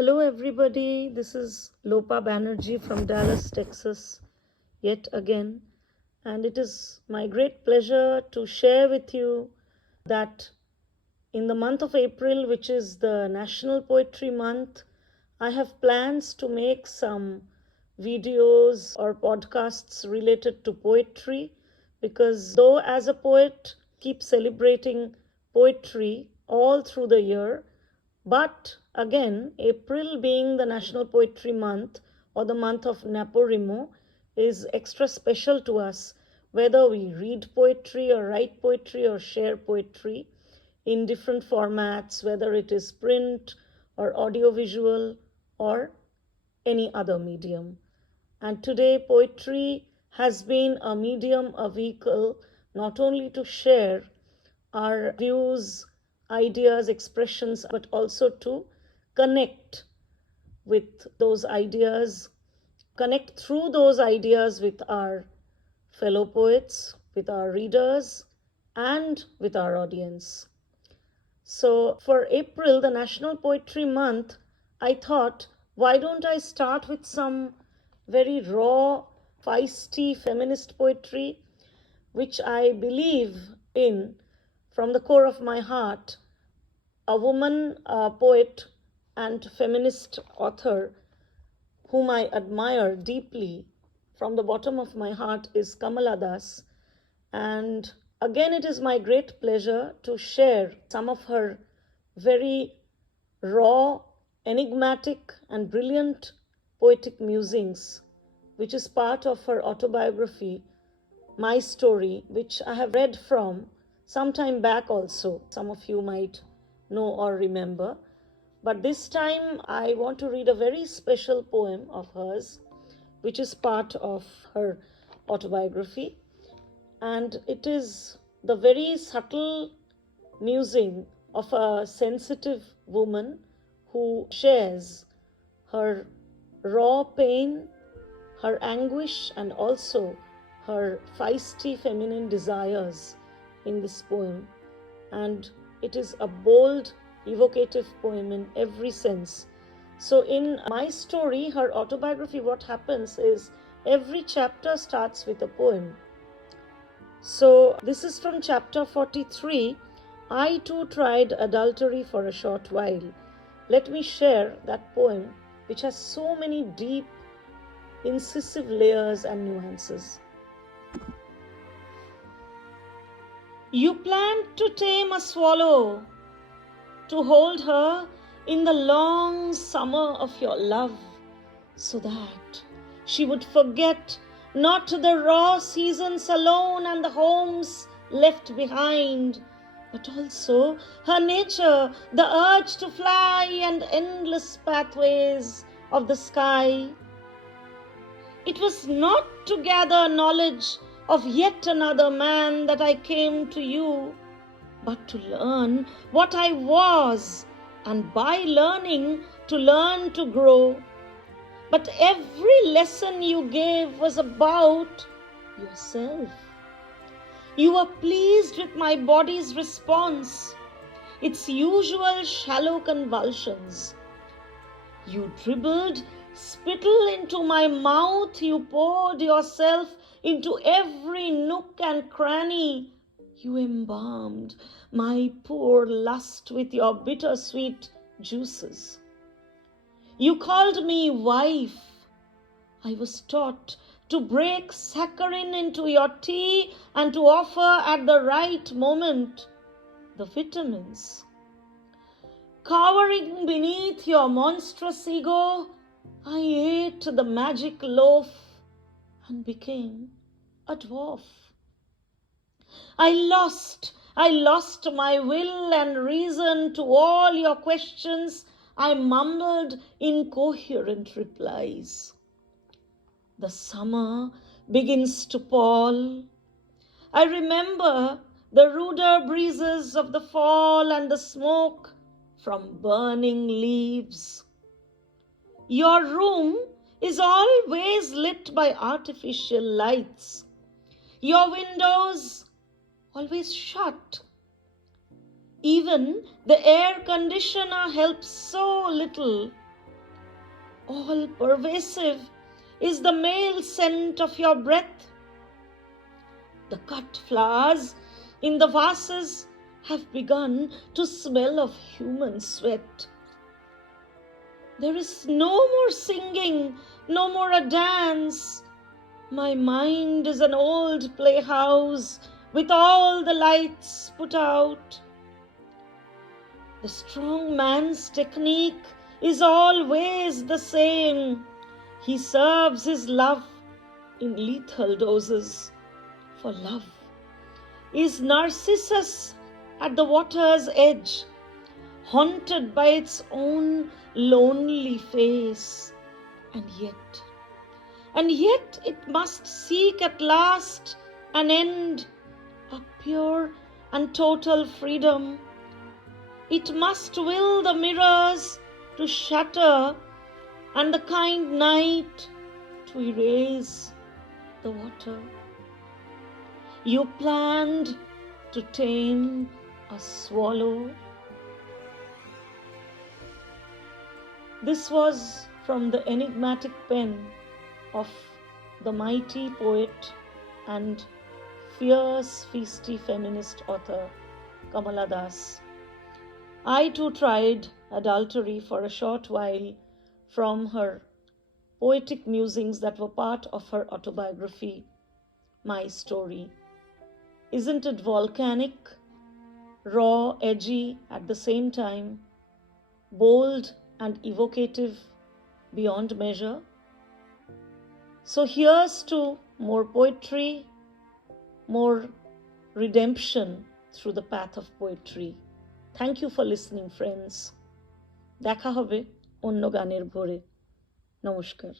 Hello, everybody. This is Lopa Banerjee from Dallas, Texas, yet again. And it is my great pleasure to share with you that in the month of April, which is the National Poetry Month, I have plans to make some videos or podcasts related to poetry, because though as a poet, keep celebrating poetry all through the year, but again, April being the National Poetry Month or the month of NaPoWriMo is extra special to us, whether we read poetry or write poetry or share poetry in different formats, whether it is print or audiovisual or any other medium. And today, poetry has been a medium, a vehicle, not only to share our views, ideas, expressions, but also to connect with those ideas, connect through those ideas with our fellow poets, with our readers, and with our audience. So for April, the National Poetry Month, I thought, why don't I start with some very raw, feisty feminist poetry, which I believe in from the core of my heart. A woman, a poet and feminist author whom I admire deeply from the bottom of my heart is Kamala. And again, it is my great pleasure to share some of her very raw, enigmatic and brilliant poetic musings, which is part of her autobiography, My Story, which I have read from some time back also. Some of you might know or remember. But this time I want to read a very special poem of hers, which is part of her autobiography. And it is the very subtle musing of a sensitive woman who shares her raw pain, her anguish, and also her feisty feminine desires in this poem. And it is a bold, evocative poem in every sense. So in My Story, her autobiography, what happens is every chapter starts with a poem. So this is from chapter 43. I too tried adultery for a short while. Let me share that poem, which has so many deep, incisive layers and nuances. You planned to tame a swallow, to hold her in the long summer of your love, so that she would forget not the raw seasons alone and the homes left behind, but also her nature, the urge to fly and endless pathways of the sky. It was not to gather knowledge of yet another man that I came to you, but to learn what I was, and by learning to learn to grow. But every lesson you gave was about yourself. You were pleased with my body's response, its usual shallow convulsions. You dribbled spittle into my mouth, you poured yourself into every nook and cranny. You embalmed my poor lust with your bittersweet juices. You called me wife. I was taught to break saccharin into your tea and to offer at the right moment the vitamins. Cowering beneath your monstrous ego, I ate the magic loaf and became a dwarf. I lost my will and reason to all your questions. I mumbled incoherent replies. The summer begins to pall. I remember the ruder breezes of the fall and the smoke from burning leaves. Your room is always lit by artificial lights. Your windows always shut. Even the air conditioner helps so little. all pervasive is the male scent of your breath. The cut flowers in the vases have begun to smell of human sweat. There is no more singing, no more a dance. My mind is an old playhouse with all the lights put out. The strong man's technique is always the same. He serves his love in lethal doses. For love is Narcissus at the water's edge, haunted by its own lonely face. And yet it must seek at last an end, a pure and total freedom. It must will the mirrors to shatter and the kind night to erase the water. You planned to tame a swallow. This was from the enigmatic pen of the mighty poet and fierce feisty feminist author Kamala Das. I too tried Adultery for a short while from her poetic musings that were part of her autobiography, My Story. Isn't it volcanic, raw, edgy at the same time, bold and evocative beyond measure? So here's to more poetry, more redemption through the path of poetry. Thank you for listening, friends. দেখা হবে অন্য গানের ভোরে। নমস্কার।